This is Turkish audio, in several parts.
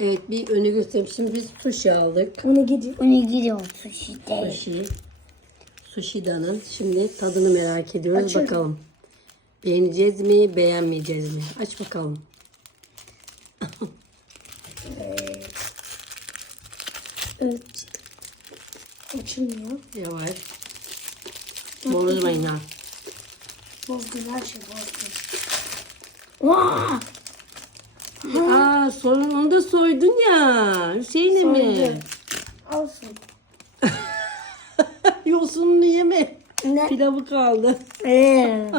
Evet bir önü göstereyim. Şimdi biz sushi aldık. Onigiri. Onigiri olsun işte. Sushi. Sushi'danın. Şimdi tadını merak ediyoruz. Açıyorum. Bakalım. Beğeneceğiz mi, beğenmeyeceğiz mi? Aç bakalım. Evet. Açılmıyor. Yavaş. Bozmayın ha. Bozgun her şey bozgun. Vaa! Aa, sonra onu da soydun ya. Hüseyin'e mi? Alsın. Yosununu yeme. Ne? Pilavı kaldı. Eee.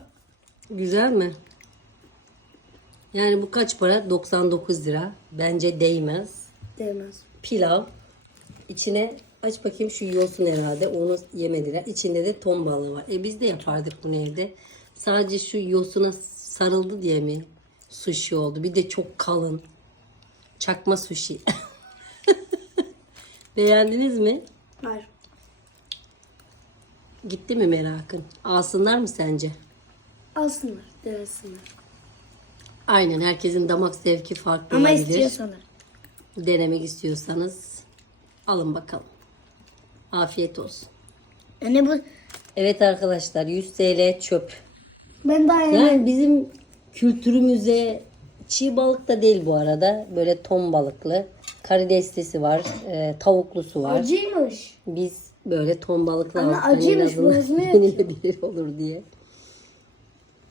Güzel mi? Yani bu kaç para? 99 lira. Bence değmez. Demez. Pilav. İçine aç bakayım şu yosun herhalde. Onu yemediler. İçinde de ton balığı var. E biz de yapardık bunu evde. Sadece şu yosuna sarıldı diye mi sushi oldu? Bir de çok kalın. Çakma sushi. Beğendiniz mi? Hayır. Gitti mi merakın? Alsınlar mı sence? Alsınlar. Denesinler. Aynen herkesin damak zevki farklı Ama olabilir. istiyorsanlar. Denemek istiyorsanız alın bakalım. Afiyet olsun. Yani bu Evet arkadaşlar 100 TL çöp. ben daha Yani bizim kültürümüze çiğ balık da değil bu arada. Böyle ton balıklı. Karideslisi var, e, tavuklusu var. acıymış. Biz böyle ton balıklı Ama aldık. Acıymış, bozmuyor ki. yenilebilir olur diye.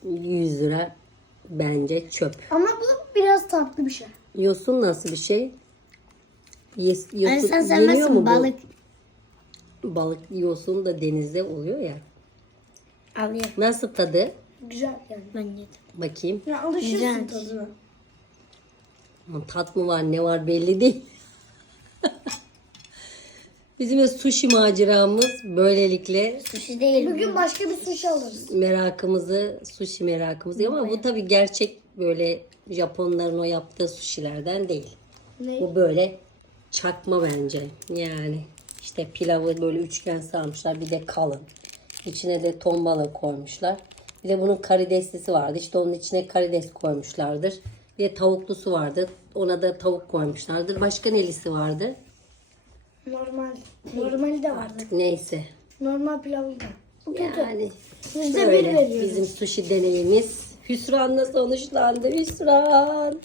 100 lira bence çöp. Ama bu biraz tatlı bir şey. Yosun nasıl bir şey? Yes, yosun, Yani sen yeniyor mu bu? balık. Balık yosun da denizde oluyor ya. Alıyorum. Nasıl tadı? Güzel yani. Ben yedim. Bakayım. Ya alışırsın Güzel. tadına. Ama Tat mı var ne var belli değil. Bizim de sushi maceramız böylelikle Sushi değil. Bugün başka bir sushi alırız. merakımızı, sushi merakımızı ama bu tabii gerçek böyle Japonların o yaptığı sushilerden değil. Ne? Bu böyle çakma bence. Yani işte pilavı böyle üçgen sarmışlar bir de kalın. İçine de ton balığı koymuşlar. Bir de bunun karideslisi vardı. İşte onun içine karides koymuşlardır. Bir de tavuklusu vardı. Ona da tavuk koymuşlardır. Başka nelisi vardı? Normal. Normal de vardı. Neyse. Normal pilavı da. Yani Yüzde bir böyle veriyoruz. bizim sushi deneyimiz hüsranla sonuçlandı. Hüsran.